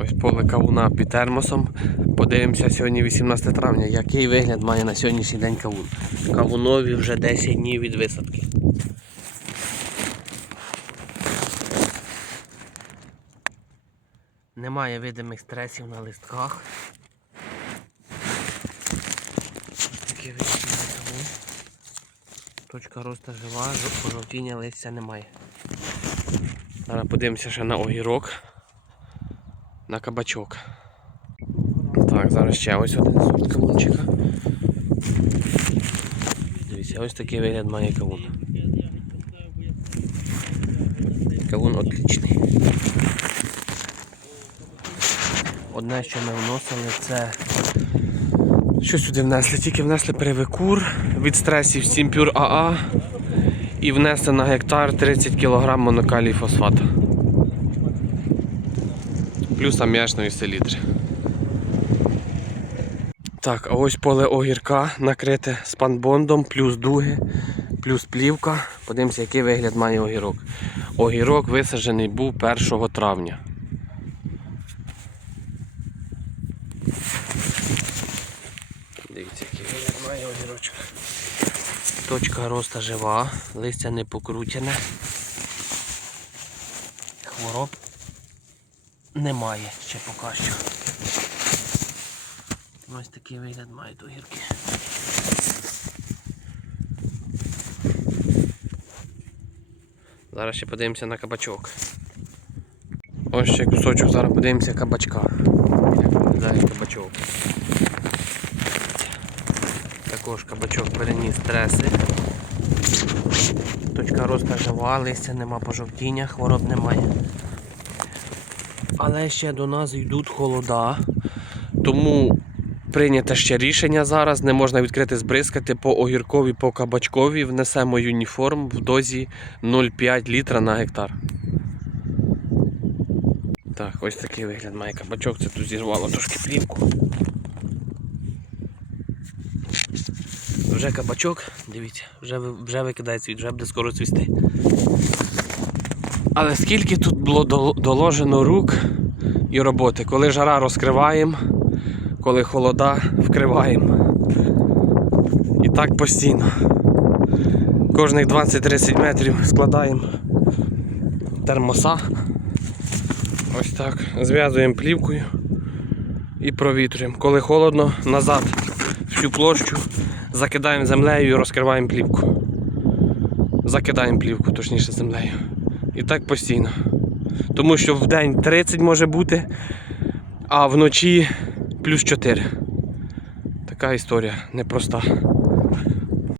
Ось поле кавуна під термосом. Подивимося сьогодні 18 травня, який вигляд має на сьогоднішній день кавун. Кавунові вже 10 днів від висадки. Немає видимих стресів на листках. Такий кавун. Точка росту жива, пожовтіння листя немає. Зараз подивимося ще на огірок, на кабачок. Так, зараз ще ось один сорт кавунчика. Дивіться, ось такий вигляд має кавун. Кавун отличний. Одне, що ми вносили, це. Що сюди внесли? Тільки внесли перевикур від стресів Сімпюр АА і внесли на гектар 30 кг монокалій фосфату. Плюс аміачної селітри. Так, а ось поле огірка накрите спанбондом, плюс дуги, плюс плівка. Подивимося, який вигляд має огірок. Огірок висаджений був 1 травня. Дивіться, який вигляд має огірочок. Точка роста жива, листя не покрутяне. Хвороб немає ще поки що. Ось такий вигляд мають огірки. Зараз ще подивимося на кабачок. Ось ще кусочок, зараз подивимося кабачка. Як виглядає кабачок. Також кабачок переніс стреси. Точка росту жива, нема пожовтіння, хвороб немає. Але ще до нас йдуть холода, тому прийнято ще рішення зараз. Не можна відкрити збризкати по огіркові, по кабачкові. Внесемо юніформ в дозі 0,5 літра на гектар. Так, ось такий вигляд має кабачок. Це тут зірвало трошки плівку. Вже кабачок, дивіться, вже, вже викидає цвіт, вже буде скоро цвісти. Але скільки тут було доложено рук і роботи. Коли жара розкриваємо, коли холода вкриваємо. І так постійно. Кожних 20-30 метрів складаємо термоса. Ось так. Зв'язуємо плівкою і провітрюємо. Коли холодно, назад всю площу закидаємо землею і розкриваємо плівку. Закидаємо плівку, точніше землею. І так постійно. Тому що в день 30 може бути, а вночі плюс 4. Така історія непроста.